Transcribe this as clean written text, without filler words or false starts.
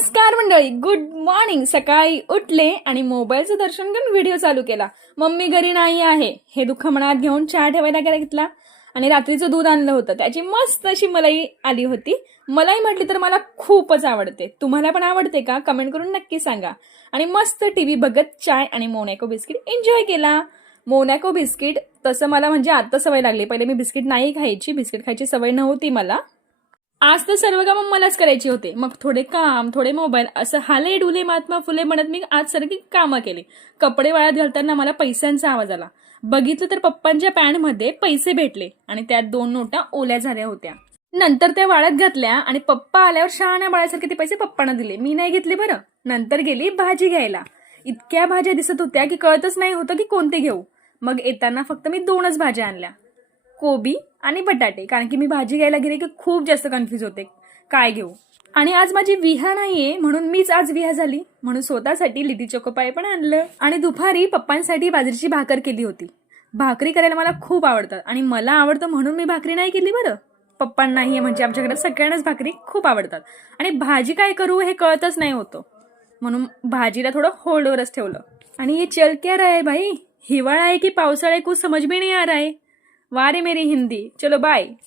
नमस्कार मंडळी, good morning. सकाळी उठले आणि मोबाईलचं दर्शन घेऊन व्हिडिओ चालू केला. मम्मी घरी नाही आहे हे दुःख मनात घेऊन चहा ठेवायला घेतला आणि रात्रीचं दूध आणलं होतं, त्याची मस्त अशी मलाई आली होती. मलाई म्हटली तर मला खूपच आवडते. तुम्हाला पण आवडते का? कमेंट करून नक्की सांगा. आणि मस्त टीव्ही बघत चाय आणि मोनॅको बिस्किट एन्जॉय केला. मोनॅको बिस्किट तसं मला म्हणजे आता सवय लागली. पहिले मी बिस्किट नाही खायची, बिस्किट खायची सवय नव्हती मला. आज तर सर्व कामं मलाच करायची होते. मग थोडे काम, थोडे मोबाईल, असं हाले डुले महात्मा फुले म्हणत मी आज सारखी कामं केली. कपडे वाळत घालताना मला पैशांचा आवाज आला. बघितलं तर पप्पांच्या पॅन्टमध्ये पैसे भेटले आणि त्यात 2 नोटा ओल्या झाल्या होत्या. नंतर त्या वाळत घातल्या आणि पप्पा आल्यावर शहाण्या बाळासारखे ते पैसे पप्पांना दिले. मी नाही घेतले बरं. नंतर गेली भाजी घ्यायला. इतक्या भाज्या दिसत होत्या की कळतच नाही होतं की कोणते घेऊ. मग येताना फक्त मी 2च भाज्या आणल्या, कोबी आणि बटाटे. कारण की मी भाजी घ्यायला गेले की खूप जास्त कन्फ्यूज होते काय घेऊ. आणि आज माझी विहा नाहीये म्हणून मीच आज विहा झाली. म्हणून स्वतःसाठी लिटी चोकोपाय पण आणलं. आणि दुपारी पप्पांसाठी बाजरीची भाकर केली होती. भाकरी करायला मला खूप आवडतात आणि मला आवडतं म्हणून मी भाकरी नाही केली बरं. पप्पांना नाहीये म्हणजे आमच्या घरात सगळ्यांनाच भाकरी खूप आवडतात. आणि भाजी काय करू हे कळतच नाही होतं, म्हणून भाजीला थोडं होल्डवरच ठेवलं. आणि ये चल क्या रहा है भाई, हिवाळा आहे की पावसाळा आहे कुछ समझ में नहीं आ रहा है. वारे मेरी हिंदी. चलो बाय.